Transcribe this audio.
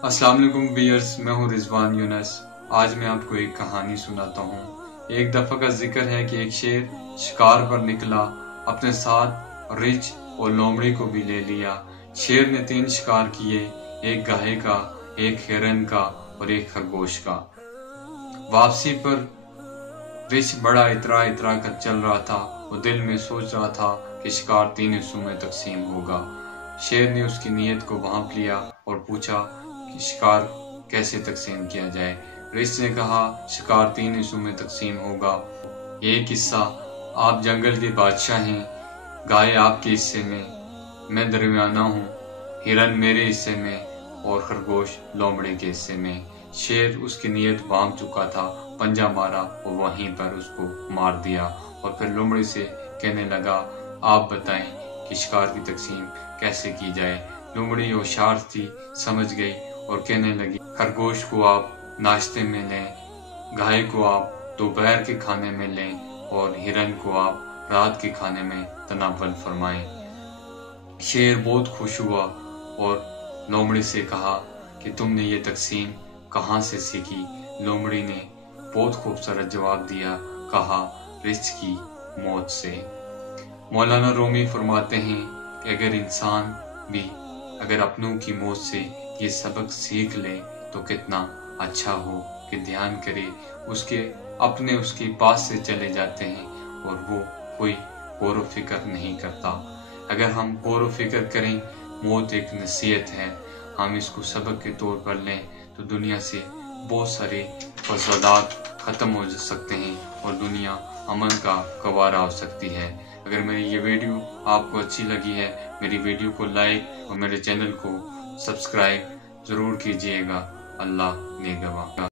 अस्सलाम वालेकुम व्यूअर्स, मैं हूँ रिजवान यूनस। आज मैं आपको एक कहानी सुनाता हूँ। एक दफ़ा का जिक्र है कि एक शेर शिकार पर निकला, अपने साथ रिछ और लोमड़ी को भी ले लिया। शेर ने 3 शिकार किए, एक गाय का, एक हिरन का और एक खरगोश का। वापसी पर रिछ बड़ा इतरा इतरा कर चल रहा था। वो दिल में सोच रहा था कि शिकार 3 हिस्सों में तकसीम होगा। शेर ने उसकी नीयत को भांप लिया और पूछा कि शिकार कैसे तकसीम किया जाए। रिछ ने कहा, शिकार 3 हिस्सों में तकसीम होगा। एक हिस्सा आप जंगल के बादशाह हैं, गाय आपके हिस्से में, मैं दरमियाना हूँ, हिरन मेरे हिस्से में और खरगोश लोमड़े के हिस्से में। शेर उसकी नीयत भांप चुका था, पंजा मारा और वहीं पर उसको मार दिया और फिर लोमड़ी से कहने लगा, आप बताएं कि शिकार की तकसीम कैसे की जाए। लोमड़ी होशियार थी, समझ गई और कहने लगी, खरगोश को आप नाश्ते में लें, गाय को आप दोपहर के खाने में लें और हिरन को आप रात के खाने में तनावल फरमाएं। शेर बहुत खुश हुआ और लोमड़ी से कहा कि तुमने ये तकसीम कहाँ से सीखी। लोमड़ी ने बहुत खूबसूरत जवाब दिया, कहा रिछ की मौत से। मौलाना रूमी फरमाते हैं कि अगर इंसान भी अगर अपनों की मौत से ये सबक सीख ले तो कितना अच्छा हो कि ध्यान करे उसके अपने उसके पास से चले जाते हैं और वो कोई गौर व फिक्र नहीं करता। अगर हम गौर व फिक्र करें, मौत एक नसीहत है, हम इसको सबक के तौर पर लें तो दुनिया से बहुत सारे फसादात ख़त्म हो सकते हैं और दुनिया अमन का गवारा हो सकती है। अगर मेरी ये वीडियो आपको अच्छी लगी है, मेरी वीडियो को लाइक और मेरे चैनल को सब्सक्राइब ज़रूर कीजिएगा। अल्लाह नेगवा।